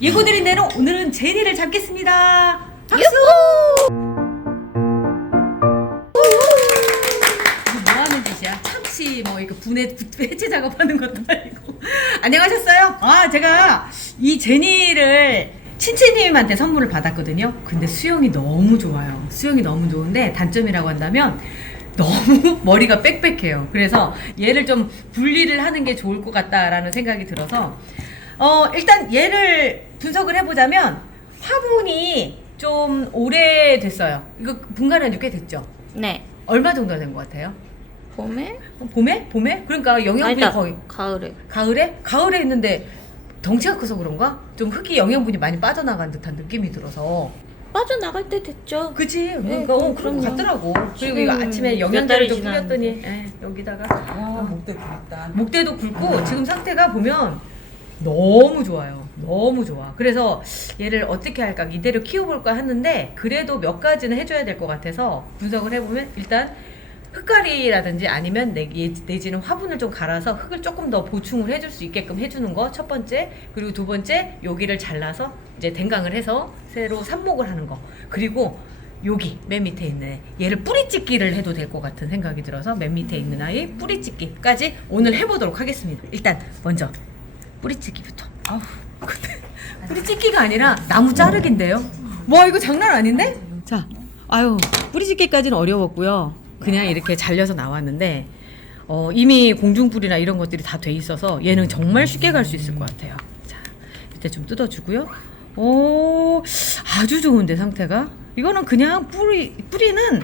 예고드린 대로 오늘은 제니를 잡겠습니다. 박수! 이거 뭐 하는 짓이야? 참치 뭐 이거 분해 해체 작업하는 것도 아니고. 안녕하셨어요? 제가 이 제니를 친치님한테 선물을 받았거든요. 근데 수영이 너무 좋아요. 수영이 너무 좋은데 단점이라고 한다면 너무 머리가 빽빽해요. 그래서 얘를 좀 분리를 하는 게 좋을 것 같다라는 생각이 들어서 일단 얘를 분석을 해보자면 화분이 좀 오래됐어요. 이거 분갈이한 지 꽤 됐죠? 네. 얼마 정도 된 것 같아요? 봄에? 봄에? 그러니까 영양분이 아니다, 거의 가을에. 가을에 했는데 덩치가 커서 그런가? 좀 흙이 영양분이 많이 빠져나간 듯한 느낌이 들어서 빠져나갈 때 됐죠. 그치? 그러니까 네, 그런 것 그럼요. 같더라고. 그리고 지금 이거 아침에 몇 영양제를 달이 좀 지났는데. 뿌렸더니 여기다가 목대 굵다. 목대도 굵고 지금 상태가 보면 너무 좋아요. 너무 좋아. 그래서 얘를 어떻게 할까 이대로 키워볼까 했는데 그래도 몇 가지는 해줘야 될 것 같아서 분석을 해보면 일단 흙갈이라든지 아니면 내지는 화분을 좀 갈아서 흙을 조금 더 보충을 해줄 수 있게끔 해주는 거 첫 번째. 그리고 두 번째 여기를 잘라서 이제 댕강을 해서 새로 삽목을 하는 거. 그리고 여기 맨 밑에 있는 얘를 뿌리찍기를 해도 될 것 같은 생각이 들어서 맨 밑에 있는 아이 뿌리찍기까지 오늘 해보도록 하겠습니다. 일단 먼저 뿌리찍기부터. 근데 뿌리찍기가 아니라 나무 자르기인데요. 와 이거 장난 아닌데? 자, 뿌리찍기까지는 어려웠고요. 그냥 이렇게 잘려서 나왔는데 이미 공중불이나 이런 것들이 다 돼 있어서 얘는 정말 쉽게 갈 수 있을 것 같아요. 자, 밑에 좀 뜯어주고요. 오, 아주 좋은데 상태가? 이거는 그냥 뿌리는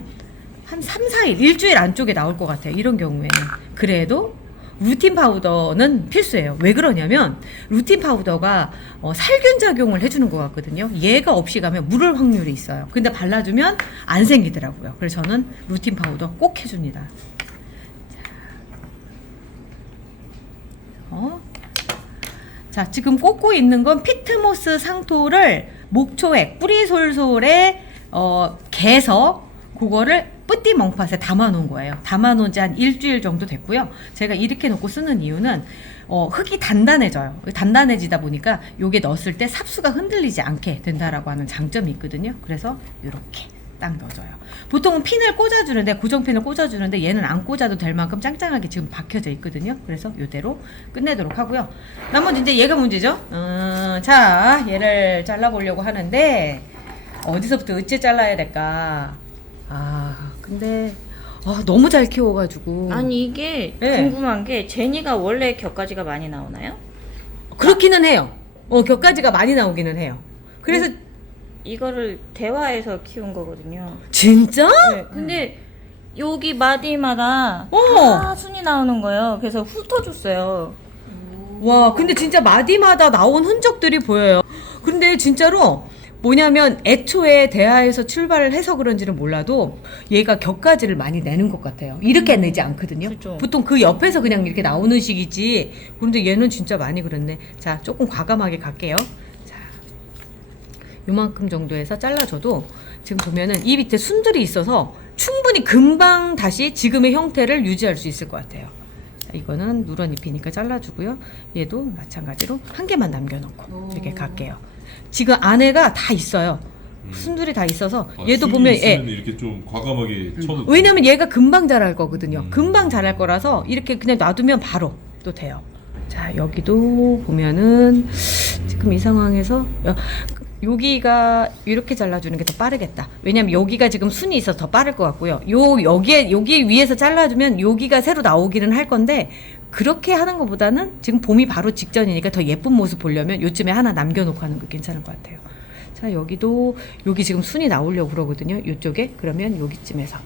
한 3, 4일, 일주일 안쪽에 나올 것 같아요. 이런 경우에는. 그래도 루틴 파우더는 필수예요. 왜 그러냐면 루틴 파우더가 살균 작용을 해주는 것 같거든요. 얘가 없이 가면 물을 확률이 있어요. 근데 발라주면 안 생기더라고요. 그래서 저는 루틴 파우더 꼭 해줍니다. 자, 지금 꽂고 있는 건 피트모스 상토를 목초액 뿌리솔솔에 개서 그거를 뿌띠 멍팟에 담아놓은 거예요. 담아놓은 지 한 일주일 정도 됐고요. 제가 이렇게 놓고 쓰는 이유는 흙이 단단해져요. 단단해지다 보니까 요게 넣었을 때 삽수가 흔들리지 않게 된다라고 하는 장점이 있거든요. 그래서 이렇게 딱 넣어줘요. 보통은 핀을 꽂아주는데 고정핀을 꽂아주는데 얘는 안 꽂아도 될 만큼 짱짱하게 지금 박혀져 있거든요. 그래서 이대로 끝내도록 하고요. 나머지 이제 얘가 문제죠. 자, 얘를 잘라보려고 하는데 어디서부터 어째 잘라야 될까? 근데 너무 잘 키워가지고. 아니 이게 네. 궁금한 게 제니가 원래 격가지가 많이 나오나요? 그렇기는 해요. 격가지가 많이 나오기는 해요. 그래서 이거를 대화해서 키운 거거든요. 진짜? 네. 근데 여기 마디마다 어. 다 순이 나오는 거예요. 그래서 훑어줬어요. 와, 근데 진짜 마디마다 나온 흔적들이 보여요. 근데 진짜로 뭐냐면 애초에 대하에서 출발을 해서 그런지는 몰라도 얘가 격가지를 많이 내는 것 같아요. 이렇게 내지 않거든요. 그렇죠. 보통 그 옆에서 그냥 이렇게 나오는 식이지. 그런데 얘는 진짜 많이 그랬네. 자, 조금 과감하게 갈게요. 자, 요만큼 정도에서 잘라줘도 지금 보면은 이 밑에 순들이 있어서 충분히 금방 다시 지금의 형태를 유지할 수 있을 것 같아요. 자, 이거는 누런잎이니까 잘라주고요. 얘도 마찬가지로 한 개만 남겨놓고 이렇게 갈게요. 지금 안에가 다 있어요. 순들이 다 있어서 얘도 보면 이렇게 좀 과감하게 쳐도 왜냐면 얘가 금방 자랄 거거든요. 금방 자랄 거라서 이렇게 그냥 놔두면 바로 또 돼요. 자, 여기도 보면은 지금 이 상황에서 여기가 이렇게 잘라주는 게 더 빠르겠다. 왜냐면 여기가 지금 순이 있어서 더 빠를 것 같고요. 여기 위에서 잘라주면 여기가 새로 나오기는 할 건데 그렇게 하는 것보다는 지금 봄이 바로 직전이니까 더 예쁜 모습 보려면 요쯤에 하나 남겨놓고 하는 거 괜찮을 것 같아요. 자, 여기 지금 순이 나오려고 그러거든요. 이쪽에 그러면 여기쯤에서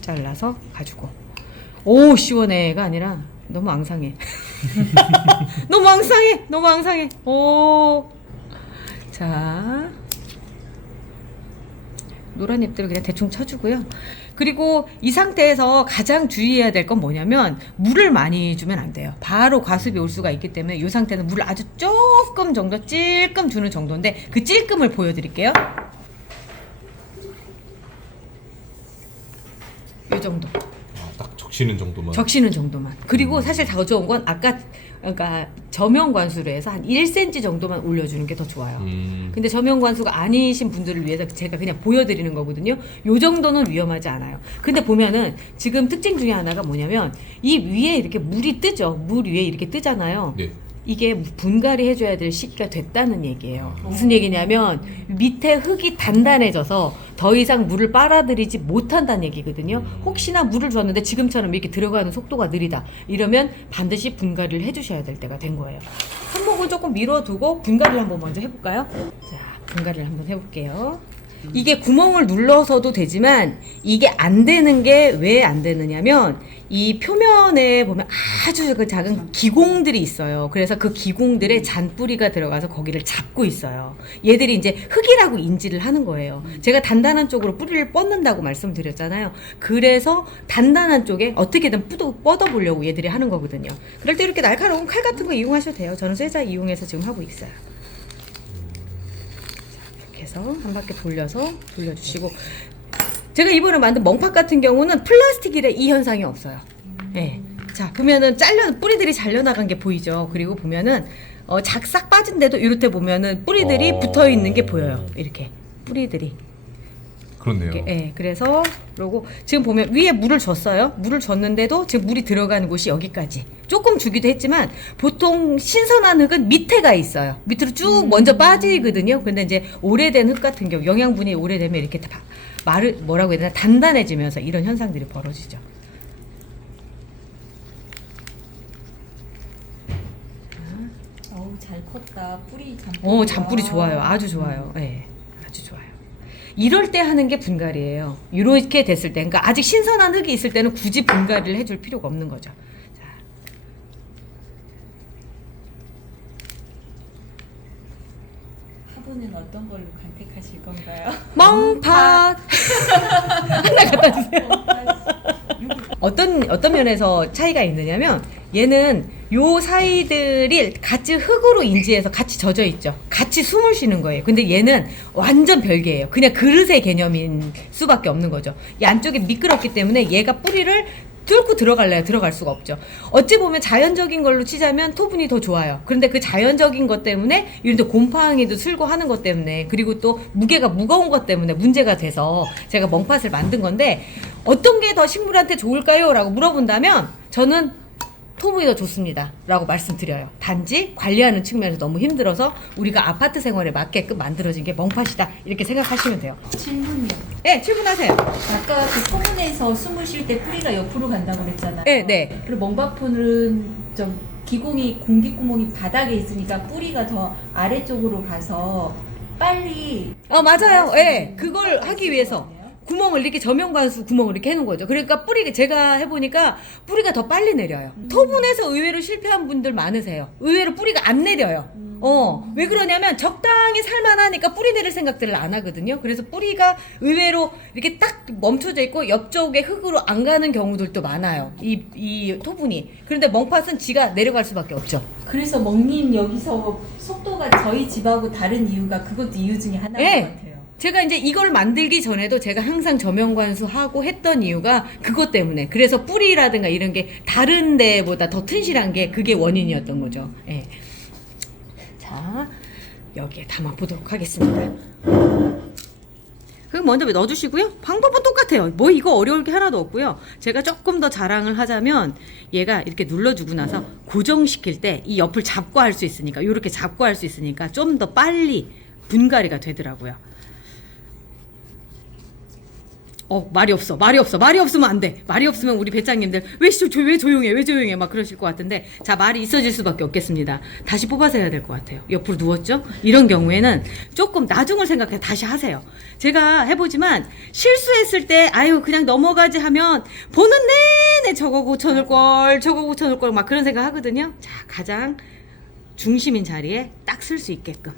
잘라서 가지고 오 시원해가 아니라 너무 앙상해. 너무 앙상해. 오. 자, 노란 잎들을 그냥 대충 쳐주고요. 그리고 이 상태에서 가장 주의해야 될 건 뭐냐면 물을 많이 주면 안 돼요. 바로 과습이 올 수가 있기 때문에 이 상태는 물을 아주 조금 정도 찔끔 주는 정도인데 그 찔끔을 보여드릴게요. 이 정도. 딱 적시는 정도만. 적시는 정도만. 그리고 사실 더 좋은 건 아까 그러니까 저면 관수로 해서 한 1cm 정도만 올려주는 게 더 좋아요. 근데 저면 관수가 아니신 분들을 위해서 제가 그냥 보여드리는 거거든요. 요 정도는 위험하지 않아요. 근데 보면은 지금 특징 중에 하나가 뭐냐면 이 위에 이렇게 물이 뜨죠. 물 위에 이렇게 뜨잖아요. 네. 이게 분갈이 해줘야 될 시기가 됐다는 얘기예요. 무슨 얘기냐면 밑에 흙이 단단해져서 더 이상 물을 빨아들이지 못한다는 얘기거든요. 혹시나 물을 줬는데 지금처럼 이렇게 들어가는 속도가 느리다. 이러면 반드시 분갈이를 해주셔야 될 때가 된 거예요. 한목을 조금 밀어두고 분갈이를 한번 먼저 해볼까요? 자, 분갈이를 한번 해볼게요. 이게 구멍을 눌러서도 되지만 이게 안 되는 게 왜 안 되느냐면 이 표면에 보면 아주 그 작은 기공들이 있어요. 그래서 그 기공들에 잔뿌리가 들어가서 거기를 잡고 있어요. 얘들이 이제 흙이라고 인지를 하는 거예요. 제가 단단한 쪽으로 뿌리를 뻗는다고 말씀드렸잖아요. 그래서 단단한 쪽에 어떻게든 뻗어보려고 얘들이 하는 거거든요. 그럴 때 이렇게 날카로운 칼 같은 거 이용하셔도 돼요. 저는 쇠자 이용해서 지금 하고 있어요. 해서 한 바퀴 돌려주시고 제가 이번에 만든 멍팥 같은 경우는 플라스틱이래 이 현상이 없어요. 네. 자 보면은 뿌리들이 잘려나간 게 보이죠. 그리고 보면은 싹 빠진데도 이렇게 보면은 뿌리들이 붙어 있는 게 보여요. 이렇게 뿌리들이. 그렇네요. 네, 그래서 그러고 지금 보면 위에 물을 줬어요. 물을 줬는데도 지금 물이 들어가는 곳이 여기까지. 조금 주기도 했지만 보통 신선한 흙은 밑에가 있어요. 밑으로 쭉 먼저 빠지거든요. 근데 이제 오래된 흙 같은 경우 영양분이 오래되면 이렇게 뭐라고 해야 되나 단단해지면서 이런 현상들이 벌어지죠. 어우 잘 컸다. 뿌리 잔뿌리. 잔뿌리 좋아요. 아주 좋아요. 네, 아주 좋아요. 이럴 때 하는 게 분갈이에요. 이렇게 됐을 때, 그러니까 아직 신선한 흙이 있을 때는 굳이 분갈이를 해줄 필요가 없는 거죠. 자. 화분은 어떤 걸로 간택하실 건가요? 멍팥 하나 갖다 주세요. 어떤 면에서 차이가 있느냐면 얘는 요 사이들이 같이 흙으로 인지해서 같이 젖어 있죠. 같이 숨을 쉬는 거예요. 근데 얘는 완전 별개예요. 그냥 그릇의 개념인 수밖에 없는 거죠. 이 안쪽이 미끄럽기 때문에 얘가 뿌리를 뚫고 들어갈래요? 들어갈 수가 없죠. 어찌 보면 자연적인 걸로 치자면 토분이 더 좋아요. 그런데 그 자연적인 것 때문에 이런데 곰팡이도 슬고 하는 것 때문에 그리고 또 무게가 무거운 것 때문에 문제가 돼서 제가 멍팥을 만든 건데 어떤 게 더 식물한테 좋을까요? 라고 물어본다면 저는 토분이 더 좋습니다 라고 말씀드려요. 단지 관리하는 측면에서 너무 힘들어서 우리가 아파트 생활에 맞게끔 만들어진 게 멍팥이다 이렇게 생각하시면 돼요. 질문이요. 네, 출근하세요. 아까 그 토분에서 숨을 쉴 때 뿌리가 옆으로 간다고 그랬잖아요. 네, 네. 그리고 멍바푼은 좀 기공이 공기구멍이 바닥에 있으니까 뿌리가 더 아래쪽으로 가서 빨리. 맞아요. 예, 그걸 하기 위해서 구멍을 이렇게 저면관수 구멍을 이렇게 해놓은 거죠. 그러니까 제가 해보니까 뿌리가 더 빨리 내려요. 토분에서 의외로 실패한 분들 많으세요. 의외로 뿌리가 안 내려요. 왜 그러냐면 적당히 살만하니까 뿌리 내릴 생각들을 안 하거든요. 그래서 뿌리가 의외로 이렇게 딱 멈춰져 있고 옆쪽에 흙으로 안 가는 경우들도 많아요. 이 토분이. 그런데 멍팥은 지가 내려갈 수밖에 없죠. 그래서 멍님 여기서 속도가 저희 집하고 다른 이유가 그것도 이유 중에 하나인 네. 것 같아요. 제가 이제 이걸 만들기 전에도 제가 항상 저면관수 하고 했던 이유가 그것 때문에. 그래서 뿌리라든가 이런 게 다른 데보다 더 튼실한 게 그게 원인이었던 거죠. 예. 자, 여기에 담아보도록 하겠습니다. 그럼 먼저 넣어주시고요. 방법은 똑같아요. 뭐 이거 어려울 게 하나도 없고요. 제가 조금 더 자랑을 하자면 얘가 이렇게 눌러주고 나서 고정시킬 때 이 옆을 잡고 할 수 있으니까 이렇게 잡고 할 수 있으니까 좀 더 빨리 분갈이가 되더라고요. 말이 없으면 안 돼. 말이 없으면 우리 배짱님들 왜 조용해 막 그러실 것 같은데 자 말이 있어질 수밖에 없겠습니다. 다시 뽑아서 해야 될 것 같아요. 옆으로 누웠죠? 이런 경우에는 조금 나중을 생각해 다시 하세요. 제가 해보지만 실수했을 때 아유 그냥 넘어가지 하면 보는 내내 저거 고쳐놓을 걸 막 그런 생각 하거든요. 자 가장 중심인 자리에 딱 쓸 수 있게끔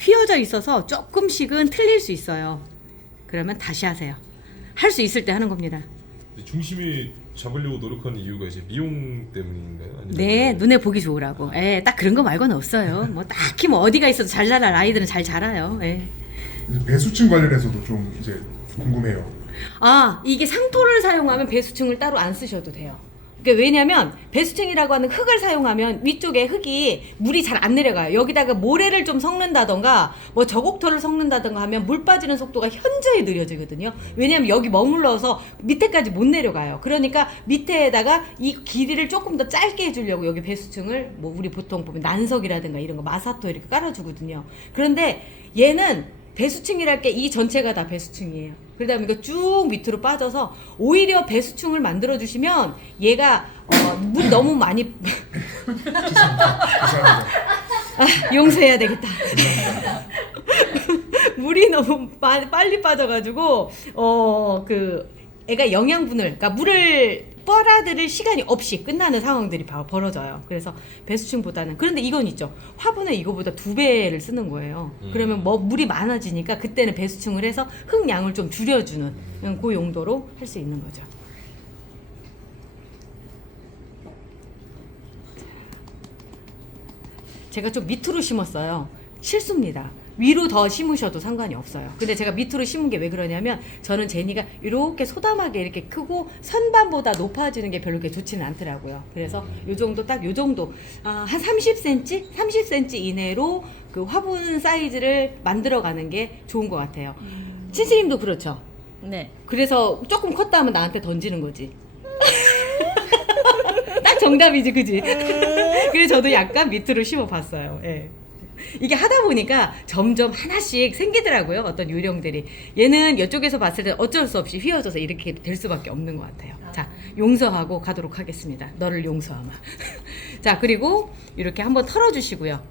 휘어져 있어서 조금씩은 틀릴 수 있어요. 그러면 다시 하세요. 할 수 있을 때 하는 겁니다. 중심이 잡으려고 노력하는 이유가 이제 미용 때문인가요? 아니면 네, 눈에 보기 좋으라고. 딱 그런 거 말고는 없어요. 뭐 딱히 뭐 어디가 있어도 잘 자랄 아이들은 잘 자라요. 배수층 관련해서도 좀 이제 궁금해요. 이게 상토를 사용하면 배수층을 따로 안 쓰셔도 돼요. 그러니까 왜냐면 배수층이라고 하는 흙을 사용하면 위쪽에 흙이 물이 잘 안 내려가요. 여기다가 모래를 좀 섞는다던가 뭐 저곡터를 섞는다던가 하면 물 빠지는 속도가 현저히 느려지거든요. 왜냐면 여기 머물러서 밑에까지 못 내려가요. 그러니까 밑에다가 이 길이를 조금 더 짧게 해주려고 여기 배수층을 뭐 우리 보통 보면 난석이라든가 이런 거 마사토 이렇게 깔아주거든요. 그런데 얘는 배수층이랄 게 이 전체가 다 배수층이에요. 그러다 보니까 쭉 밑으로 빠져서 오히려 배수층을 만들어 주시면 얘가 물이 너무 많이 죄송합니다. 용서해야 되겠다. 물이 너무 빨리 빠져가지고 그 애가 영양분을 그러니까 물을 빨아들일 시간이 없이 끝나는 상황들이 벌어져요. 그래서 배수층보다는 그런데 이건 있죠. 화분은 이거보다 2배를 쓰는 거예요. 그러면 뭐 물이 많아지니까 그때는 배수층을 해서 흙양을 좀 줄여주는 그 용도로 할 수 있는 거죠. 제가 좀 밑으로 심었어요. 실수입니다. 위로 더 심으셔도 상관이 없어요. 근데 제가 밑으로 심은 게 왜 그러냐면 저는 제니가 이렇게 소담하게 이렇게 크고 선반보다 높아지는 게 별로 그렇게 좋지는 않더라고요. 그래서 요 정도 딱 요 정도 한 30cm? 30cm 이내로 그 화분 사이즈를 만들어가는 게 좋은 것 같아요. 친스님도 그렇죠? 네. 그래서 조금 컸다 하면 나한테 던지는 거지. 딱 정답이지, 그지? 그래서 저도 약간 밑으로 심어봤어요. 예. 이게 하다 보니까 점점 하나씩 생기더라고요. 어떤 요령들이. 얘는 이쪽에서 봤을 때 어쩔 수 없이 휘어져서 이렇게 될 수밖에 없는 것 같아요. 자, 용서하고 가도록 하겠습니다. 너를 용서하마. 자, 그리고 이렇게 한번 털어주시고요.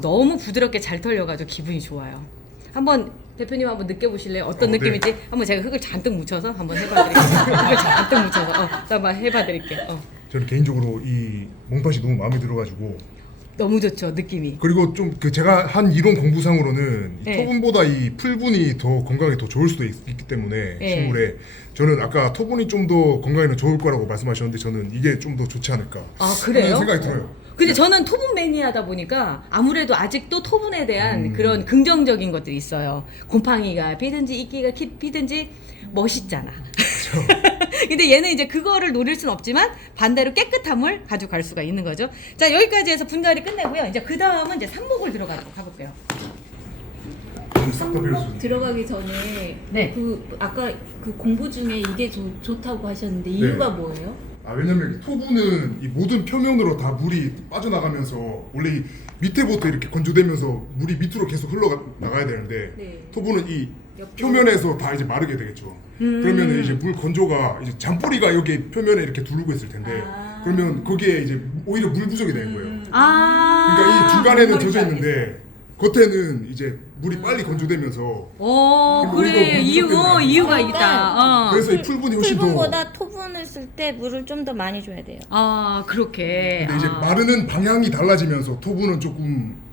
너무 부드럽게 잘 털려가지고 기분이 좋아요. 한번 대표님 한번 느껴보실래요? 어떤 네. 느낌인지 한번 제가 흙을 잔뜩 묻혀서 한번 해봐드릴게요. 흙을 잔뜩 묻혀서 한번 해봐드릴게요. 저는 개인적으로 이 몽팥이 너무 마음에 들어가지고 너무 좋죠, 느낌이. 그리고 좀 그 제가 한 이론 공부상으로는 이 네. 토분보다 이 풀분이 더 건강에 더 좋을 수도 있기 때문에 네. 식물에 저는 아까 토분이 좀 더 건강에는 좋을 거라고 말씀하셨는데 저는 이게 좀 더 좋지 않을까 그래요? 하는 생각이 들어요. 근데 저는 토분 매니아다 보니까 아무래도 아직도 토분에 대한 그런 긍정적인 것들이 있어요. 곰팡이가 피든지 이끼가 피든지 멋있잖아. 근데 얘는 이제 그거를 노릴 순 없지만 반대로 깨끗함을 가져갈 수가 있는 거죠. 자, 여기까지 해서 분갈이 끝내고요. 이제 그 다음은 이제 삽목을 들어가도록 해볼게요. 싹다 배웠어요. 들어가기 전에 네. 그 아까 그 공부 중에 이게 좋다고 하셨는데 이유가 뭐예요? 왜냐면 토분은 이 모든 표면으로 다 물이 빠져나가면서 원래 이 밑에부터 이렇게 건조되면서 물이 밑으로 계속 흘러나가야 되는데 네. 토분은 이 옆으로. 표면에서 다 이제 마르게 되겠죠. 그러면 이제 물 건조가 이제 잔뿌리가 여기 표면에 이렇게 두르고 있을 텐데 그러면 거기에 이제 오히려 물 부족이 되는 거예요. 그러니까 이 중간에는 젖어 있는데 겉에는 이제 물이 빨리 건조되면서 그리고 그래. 오히려 물 부족이 이유가 되는 있다. 그래서 이 풀분이 훨씬 더 풀분보다 토분을 쓸 때 물을 좀 더 많이 줘야 돼요. 그렇게. 근데 이제 마르는 방향이 달라지면서 토분은 조금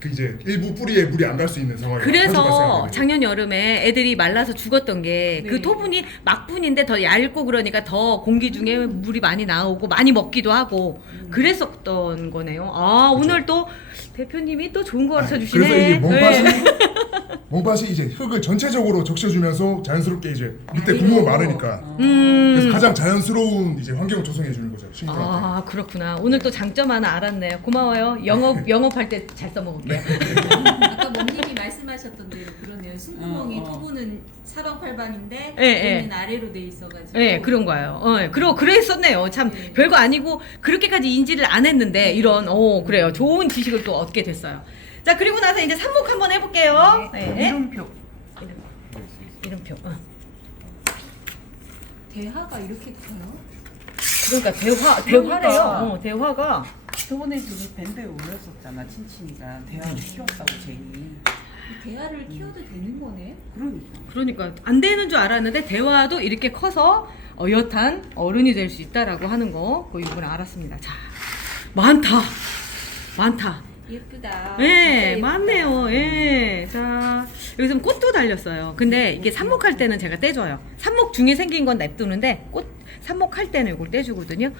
그 이제 일부 뿌리에 물이 안 갈 수 있는 상황이 자주 그래서 발생하거든요. 작년 여름에 애들이 말라서 죽었던 게 그 네. 토분이 막분인데 더 얇고 그러니까 더 공기 중에 물이 많이 나오고 많이 먹기도 하고 그랬었던 거네요. 오늘 또 대표님이 또 좋은 거 가르쳐 주시네. 그래서 이게 몽팥이 네. 몽팥이 이제 흙을 전체적으로 적셔주면서 자연스럽게 이제 밑에 구멍을 마르니까 그래서 가장 자연스러운 이제 환경을 조성해 주는 거죠 식물한테. 그렇구나. 오늘 또 장점 하나 알았네요. 고마워요. 영업할 때 잘 써먹을게요. 아까 멍님이 말씀하셨던 대로 그러네요. 숨구멍이 토분은 사방팔방인데 예. 얘는 아래로 돼 있어가지고. 네, 그런 거예요. 그랬었네요. 참 별거 아니고 그렇게까지 인지를 안 했는데 이런 그래요. 좋은 지식을 또 얻게 됐어요. 자, 그리고 나서 이제 삽목 한번 해볼게요. 네. 이름표. 대하가 이렇게 커요? 그러니까 대화래요. 대화가. 저번에 저기 밴드에 올렸었잖아, 친친이가 대화를 키웠다고 제니. 대하를 키워도 되는 거네? 그러니까 안 되는 줄 알았는데 대화도 이렇게 커서 여탄 어른이 될 수 있다라고 하는 거 이번에 알았습니다. 자, 많다. 예쁘다. 네, 진짜 많네요. 예. 자, 여기서 꽃도 달렸어요. 근데 이게 삽목할 때는 제가 떼줘요. 삽목 중에 생긴 건 냅두는데 삽목할 때는 이걸 떼주거든요.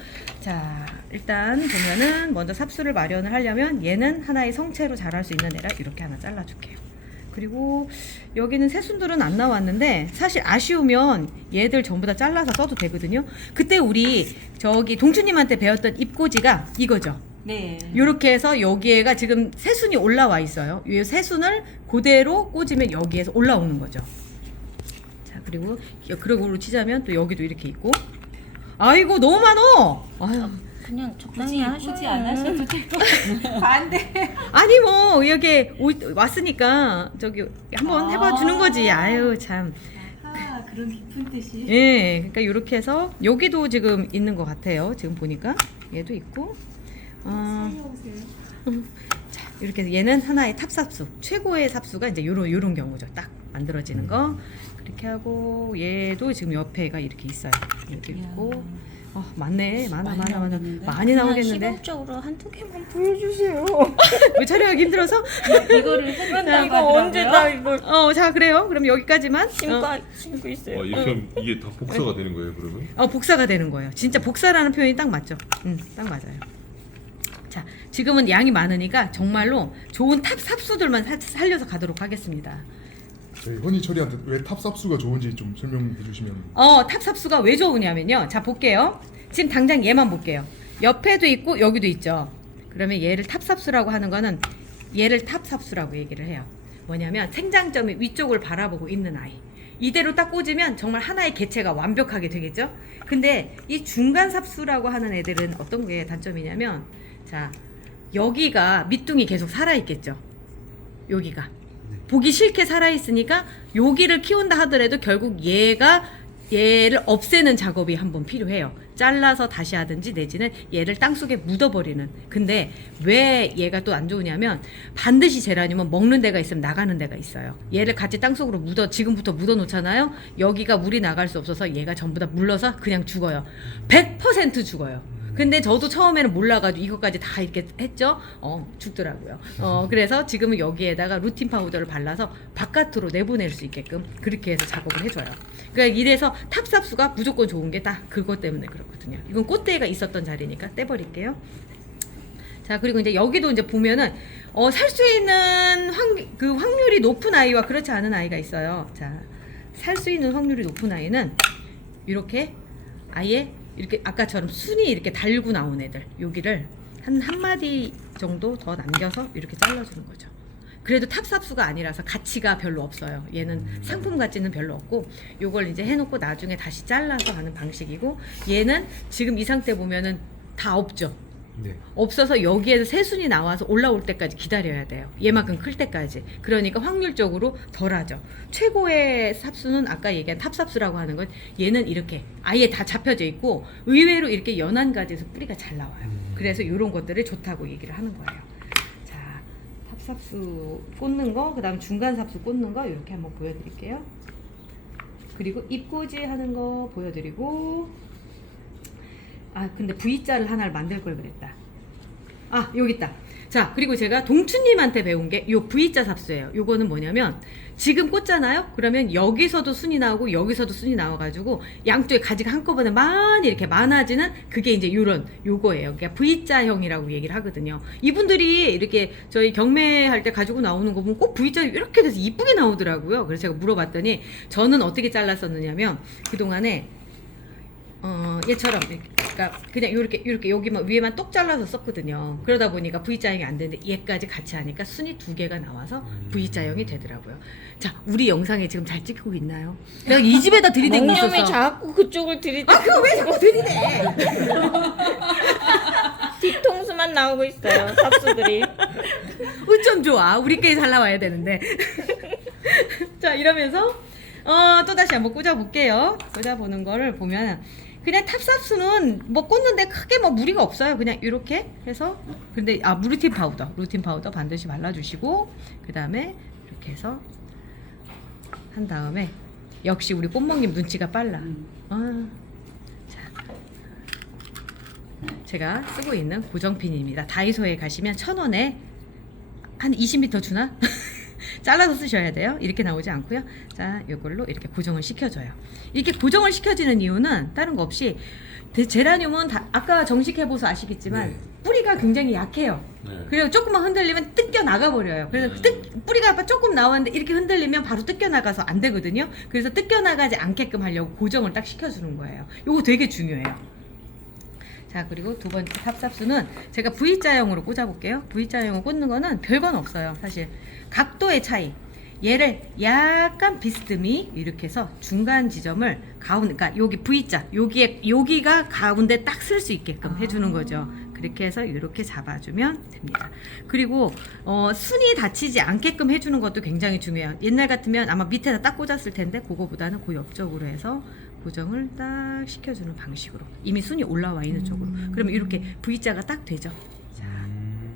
자, 일단 보면은 먼저 삽수를 마련을 하려면 얘는 하나의 성체로 자랄 수 있는 애라 이렇게 하나 잘라줄게요. 그리고 여기는 새순들은 안 나왔는데 사실 아쉬우면 얘들 전부 다 잘라서 써도 되거든요. 그때 우리 저기 동주님한테 배웠던 잎꽂이가 이거죠. 네. 이렇게 해서 여기에가 지금 새순이 올라와 있어요. 이 새순을 그대로 꽂으면 여기에서 올라오는 거죠. 자, 그리고 치자면 또 여기도 이렇게 있고. 아이고 너무 많어. 아유. 그냥 적당히 굳이 하셔요. 안 하셔도 될 것 같아요. 반대. 아니 뭐 여기 왔으니까 저기 한번 아. 해봐주는 거지. 아유 참. 아, 그런 깊은 뜻이. 예, 그러니까 이렇게 해서 여기도 지금 있는 것 같아요. 지금 보니까 얘도 있고. 살려오세요. 자, 이렇게 해서 얘는 하나의 탑삽수, 최고의 삽수가 이제 요런 경우죠. 딱 만들어지는 거. 그렇게 하고 얘도 지금 옆에가 이렇게 있어요. 얘도 있고. 많네. 많아. 많이 나오겠는데. 시각적으로 한두 개만 보여주세요. 왜 촬영하기 힘들어서? 이거를 해본다고 이거 언제 다 하더라고요. 이걸 자, 그래요. 그럼 여기까지만. 신고 있어요. 이렇게 하면 이게 다 복사가 되는 거예요, 그러면? 복사가 되는 거예요. 진짜 복사라는 표현이 딱 맞죠? 딱 맞아요. 자, 지금은 양이 많으니까 정말로 좋은 탑 삽수들만 살려서 가도록 하겠습니다. 저희 허니철이한테 왜 탑삽수가 좋은지 좀 설명해 주시면. 탑 삽수가 왜 좋으냐면요. 자, 볼게요. 지금 당장 얘만 볼게요. 옆에도 있고 여기도 있죠. 그러면 얘를 탑 삽수라고 하는 거는 얘를 탑 삽수라고 얘기를 해요. 뭐냐면 생장점이 위쪽을 바라보고 있는 아이. 이대로 딱 꽂으면 정말 하나의 개체가 완벽하게 되겠죠. 근데 이 중간 삽수라고 하는 애들은 어떤 게 단점이냐면, 자, 여기가 밑둥이 계속 살아있겠죠. 여기가 보기 싫게 살아있으니까 여기를 키운다 하더라도 결국 얘를 없애는 작업이 한번 필요해요. 잘라서 다시 하든지 내지는 얘를 땅속에 묻어버리는. 근데 왜 얘가 또 안 좋으냐면 반드시 제라늄은 먹는 데가 있으면 나가는 데가 있어요. 얘를 같이 땅속으로 지금부터 묻어 놓잖아요. 여기가 물이 나갈 수 없어서 얘가 전부 다 물러서 그냥 죽어요. 100% 죽어요. 근데 저도 처음에는 몰라가지고 이것까지 다 이렇게 했죠. 죽더라고요. 그래서 지금은 여기에다가 루틴 파우더를 발라서 바깥으로 내보낼 수 있게끔 그렇게 해서 작업을 해줘요. 그러니까 이래서 탑삽수가 무조건 좋은 게 다 그것 때문에 그렇거든요. 이건 꽃대가 있었던 자리니까 떼버릴게요. 자, 그리고 이제 여기도 이제 보면은 살 수 있는 확률이 높은 아이와 그렇지 않은 아이가 있어요. 자, 살 수 있는 확률이 높은 아이는 이렇게 아예 이렇게 아까처럼 순이 이렇게 달고 나온 애들, 여기를 한 마디 정도 더 남겨서 이렇게 잘라주는 거죠. 그래도 탑삽수가 아니라서 가치가 별로 없어요. 얘는 상품 가치는 별로 없고, 요걸 이제 해놓고 나중에 다시 잘라서 하는 방식이고, 얘는 지금 이 상태 보면은 다 없죠. 네. 없어서 여기에서 새순이 나와서 올라올 때까지 기다려야 돼요. 얘만큼 클 때까지. 그러니까 확률적으로 덜하죠. 최고의 삽수는 아까 얘기한 탑삽수라고 하는 건 얘는 이렇게 아예 다 잡혀져 있고 의외로 이렇게 연한 가지에서 뿌리가 잘 나와요. 그래서 이런 것들을 좋다고 얘기를 하는 거예요. 자, 탑삽수 꽂는 거, 그 다음 중간 삽수 꽂는 거 이렇게 한번 보여드릴게요. 그리고 잎꽂이 하는 거 보여드리고, 근데 V자를 하나를 만들 걸 그랬다. 여기 있다. 자, 그리고 제가 동춘님한테 배운 게 요 V자 삽수예요. 요거는 뭐냐면 지금 꽂잖아요. 그러면 여기서도 순이 나오고 여기서도 순이 나와가지고 양쪽에 가지가 한꺼번에 많이 이렇게 많아지는 그게 이제 요거예요. 그러니까 V자형이라고 얘기를 하거든요. 이분들이 이렇게 저희 경매할 때 가지고 나오는 거 보면 꼭 V자 이렇게 돼서 이쁘게 나오더라고요. 그래서 제가 물어봤더니 저는 어떻게 잘랐었느냐면 그동안에 얘처럼 그러니까 그냥 이렇게 여기만 위에만 똑 잘라서 썼거든요. 그러다 보니까 V자형이 안 되는데 얘까지 같이 하니까 순이 2개가 나와서 V자형이 되더라고요. 자, 우리 영상에 지금 잘 찍히고 있나요? 내가 이 집에다 들이댄 거 멍념이 있었어. 자꾸 그쪽을 들이대. 그거 왜 자꾸 들이대? 뒤통수만 나오고 있어요. 삽수들이. 어쩜 좋아. 우리끼리 잘 나와야 되는데. 자, 이러면서 또다시 한번 꽂아볼게요. 꽂아보는 거를 보면 그냥 탑삽수는 뭐 꽂는데 크게 뭐 무리가 없어요. 그냥 이렇게 해서. 근데 루틴 파우더 반드시 발라주시고, 그 다음에 이렇게 해서 한 다음에 역시 우리 꽃멍님 눈치가 빨라. 자, 제가 쓰고 있는 고정핀입니다. 다이소에 가시면 1,000원에 한 20m 주나? 잘라서 쓰셔야 돼요. 이렇게 나오지 않고요. 자, 이걸로 이렇게 고정을 시켜줘요. 이렇게 고정을 시켜주는 이유는 다른 거 없이 제라늄은 아까 정식해보서 아시겠지만 네. 뿌리가 굉장히 약해요. 네. 그리고 조금만 흔들리면 뜯겨 나가 버려요. 그래서 뿌리가 조금 나왔는데 이렇게 흔들리면 바로 뜯겨 나가서 안 되거든요. 그래서 뜯겨 나가지 않게끔 하려고 고정을 딱 시켜주는 거예요. 요거 되게 중요해요. 자, 그리고 두 번째 탑삽수는 제가 V자형으로 꽂아볼게요. V자형으로 꽂는 거는 별건 없어요. 사실 각도의 차이. 얘를 약간 비스듬히 이렇게 해서 중간 지점을 가운데, 그러니까 여기 V자, 여기가 가운데 딱 쓸 수 있게끔 해주는 거죠. 그렇게 해서 이렇게 잡아주면 됩니다. 그리고 순이 닫히지 않게끔 해주는 것도 굉장히 중요해요. 옛날 같으면 아마 밑에다 딱 꽂았을 텐데 그거보다는 그 옆쪽으로 해서 고정을 딱 시켜주는 방식으로 이미 순이 올라와 있는 쪽으로. 그러면 이렇게 V자가 딱 되죠. 자,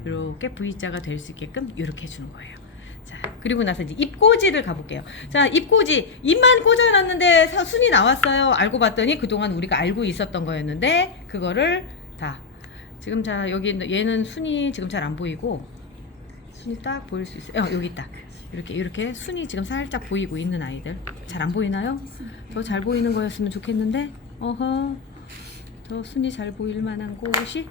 이렇게 V자가 될 수 있게끔 이렇게 해주는 거예요. 자, 그리고 나서 이제 입꽂이를 가볼게요. 자, 입꽂이. 입만 꽂아놨는데 순이 나왔어요. 알고 봤더니 그동안 우리가 알고 있었던 거였는데 그거를 다 지금 자 여기 얘는 순이 지금 잘 안 보이고 순이 딱 보일 수 있어요. 여기 있다. 이렇게 순이 지금 살짝 보이고 있는 아이들 잘 안 보이나요? 더 잘 보이는 거였으면 좋겠는데 어허 더 순이 잘 보일 만한 곳이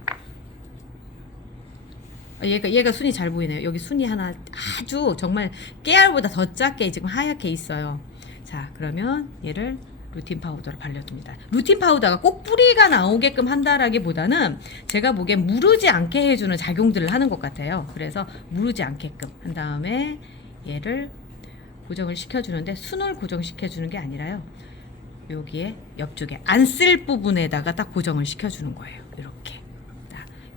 얘가 순이 잘 보이네요. 여기 순이 하나 아주 정말 깨알보다 더 작게 지금 하얗게 있어요. 자, 그러면 얘를 루틴 파우더를 발라줍니다. 루틴 파우더가 꼭 뿌리가 나오게끔 한다라기보다는 제가 보기엔 무르지 않게 해주는 작용들을 하는 것 같아요. 그래서 무르지 않게끔 한 다음에 얘를 고정을 시켜주는데 순을 고정시켜주는 게 아니라요. 여기에 옆쪽에 안 쓸 부분에다가 딱 고정을 시켜주는 거예요. 이렇게.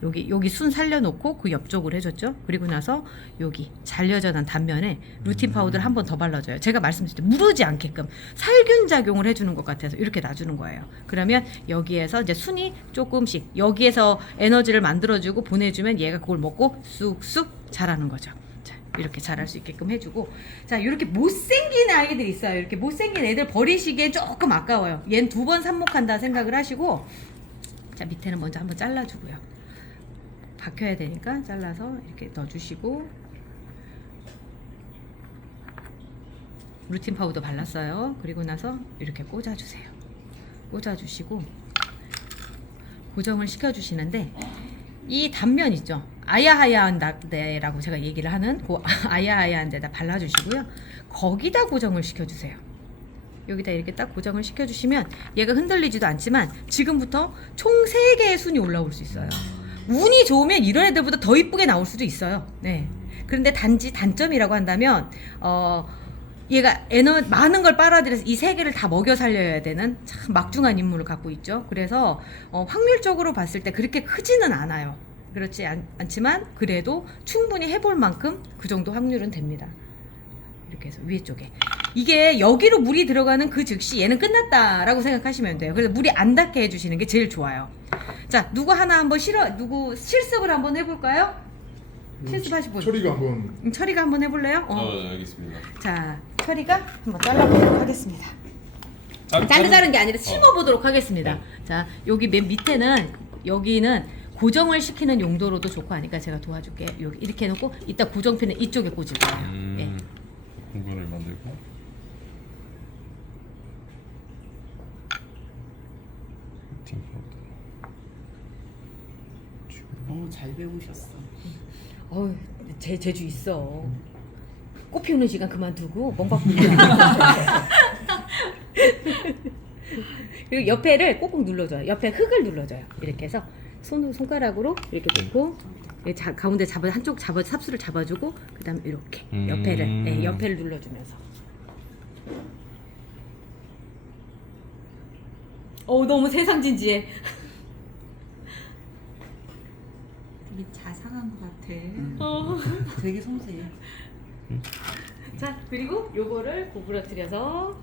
여기 순 살려놓고 그 옆쪽으로 해줬죠. 그리고 나서 여기 잘려져 난 단면에 루틴 파우더를 한 번 더 발라줘요. 제가 말씀드릴 때 무르지 않게끔 살균 작용을 해주는 것 같아서 이렇게 놔주는 거예요. 그러면 여기에서 이제 순이 조금씩 여기에서 에너지를 만들어주고 보내주면 얘가 그걸 먹고 쑥쑥 자라는 거죠. 자, 이렇게 자랄 수 있게끔 해주고, 자, 이렇게 못생긴 아이들이 있어요. 이렇게 못생긴 애들 버리시기엔 조금 아까워요. 얘는 2번 삽목한다 생각을 하시고, 자, 밑에는 먼저 한번 잘라주고요. 박혀야 되니까 잘라서 이렇게 넣어주시고, 루틴 파우더 발랐어요. 그리고 나서 이렇게 꽂아주세요. 꽂아주시고 고정을 시켜주시는데 이 단면 있죠. 아야하야한 데라고 제가 얘기를 하는 그 아야하야한 데다 발라주시고요. 거기다 고정을 시켜주세요. 여기다 이렇게 딱 고정을 시켜주시면 얘가 흔들리지도 않지만 지금부터 총 3개의 순이 올라올 수 있어요. 운이 좋으면 이런 애들보다 더 이쁘게 나올 수도 있어요. 네. 그런데 단지 단점이라고 한다면 얘가 많은 걸 빨아들여서 이 3개를 다 먹여 살려야 되는 참 막중한 임무를 갖고 있죠. 그래서 확률적으로 봤을 때 그렇게 크지는 않아요. 그렇지 않지만 그래도 충분히 해볼 만큼 그 정도 확률은 됩니다. 이렇게 해서 위에 쪽에 이게 여기로 물이 들어가는 그 즉시 얘는 끝났다라고 생각하시면 돼요. 그래서 물이 안 닿게 해주시는 게 제일 좋아요. 자, 누구 하나 한번 누구 실습을 한번 해볼까요? 실습하실 분. 철이가 한번. 철이가 한번 해볼래요? 알겠습니다. 자, 철이가 한번 잘라보도록 하겠습니다. 자르는 게 아니라 심어보도록 하겠습니다. 네. 자, 여기 맨 밑에는 여기는 고정을 시키는 용도로도 좋고 하니까 제가 도와줄게요. 여기 이렇게 해놓고 이따 고정핀을 이쪽에 꽂을 거예요. 예. 공간을 만들고 루틴 파우더. 잘 배우셨어. 제 재주 있어. 꽃 피우는 시간 그만두고 멍박 그리고 옆에를 꼭꼭 눌러줘요. 옆에 흙을 눌러줘요. 이렇게 해서 손가락으로 이렇게 놓고 가운데 한쪽 삽수를 잡아주고 그 다음에 이렇게 옆에를 옆에를 눌러주면서 너무 세상 진지해. 되게 자상한 것 같아. 되게 섬세해. 자, 그리고 요거를 구부러뜨려서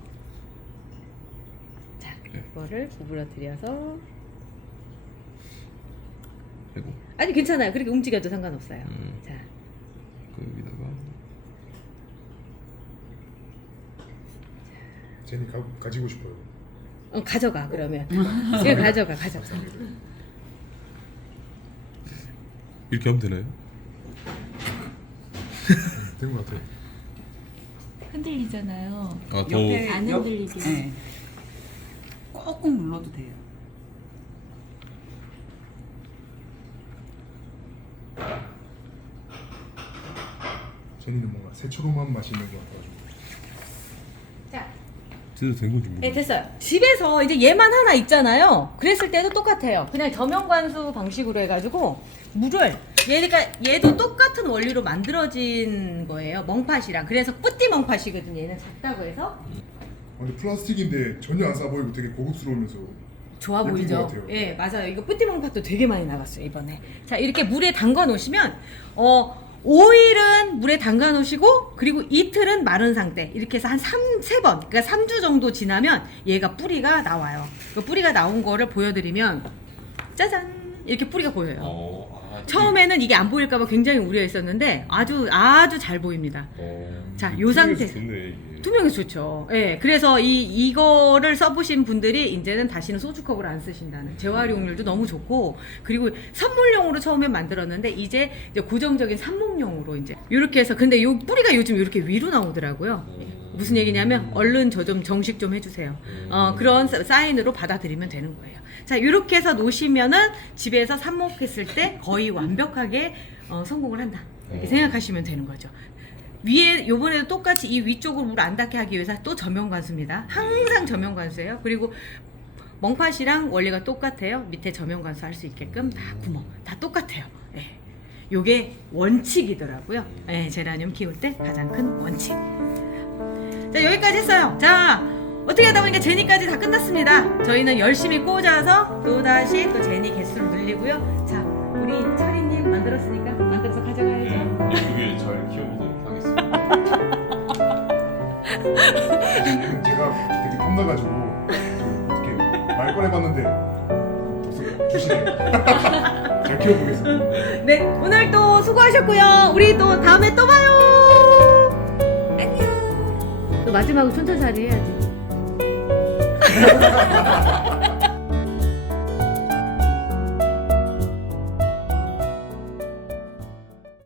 자, 이거를 구부러뜨려서 그리고 아니 괜찮아요. 그렇게 움직여도 상관없어요. 자, 여기다가 제니 가지고 싶어요. 가져가 그러면. 이거 가져가. 이렇게 하면 되나요? 된 것 같아. 흔들리잖아요. 아, 더 옆에 안 흔들리게. 네. 꾹꾹 눌러도 돼요. 저는 뭔가 새초롬한 맛이 있는 것 같아가지고. 자, 진짜 된 건지 모르겠어요. 네, 됐어요. 집에서 이제 얘만 하나 있잖아요. 그랬을 때도 똑같아요. 그냥 저명관수 방식으로 해가지고 물을 얘도 똑같은 원리로 만들어진 거예요. 멍팥이랑. 그래서 뿌띠 멍팥이거든요. 얘는 작다고 해서 근데 플라스틱인데 전혀 안 싸 보이고 되게 고급스러우면서 좋아 예쁜 보이죠? 것 같아요. 예, 맞아요. 이거 뿌띠 멍팥도 되게 많이 나갔어요 이번에. 자, 이렇게 물에 담가 놓으시면 5일은 물에 담가 놓으시고 그리고 이틀은 마른 상태 이렇게 해서 한 3번 그러니까 3주 정도 지나면 얘가 뿌리가 나와요. 그 뿌리가 나온 거를 보여드리면 짜잔 이렇게 뿌리가 보여요. 처음에는 이게 안 보일까봐 굉장히 우려했었는데 아주 잘 보입니다. 자, 요 상태. 좋네, 이게. 투명해서 좋죠. 예, 그래서 이거를 써보신 분들이 이제는 다시는 소주컵을 안 쓰신다는 재활용률도 너무 좋고 그리고 선물용으로 처음에 만들었는데 이제 고정적인 삽목용으로 이제 이렇게 해서 근데 요 뿌리가 요즘 이렇게 위로 나오더라고요. 무슨 얘기냐면 얼른 저 좀 정식 좀 해주세요. 그런 사인으로 받아들이면 되는 거예요. 자, 이렇게 해서 놓으시면은 집에서 삽목했을 때 거의 완벽하게 성공을 한다. 이렇게 생각하시면 되는 거죠. 위에 요번에도 똑같이 이 위쪽으로 물 안 닿게 하기 위해서 또 저면관수입니다. 항상 저면관수예요. 그리고 멍팥이랑 원리가 똑같아요. 밑에 저면관수 할 수 있게끔 다 구멍 다 똑같아요. 예. 요게 원칙이더라고요. 예, 제라늄 키울 때 가장 큰 원칙. 자, 여기까지 했어요. 자, 어떻게 하다 보니까 제니까지 다 끝났습니다. 저희는 열심히 꽂아서 또다시 또 제니 개수를 늘리고요. 자, 우리 철이님 만들었으니까 만들어서 가져가야죠. 예쁘게 잘 키워보도록 하겠습니다. 제가 되게 탐나가지고 어떻게 말 꺼내봤는데 벌써 주시네요. 잘 키워보겠습니다. 네, 오늘 또 수고하셨고요. 우리 또 다음에 또 봐요. 안녕. 또 마지막으로 촌철살이 해야지.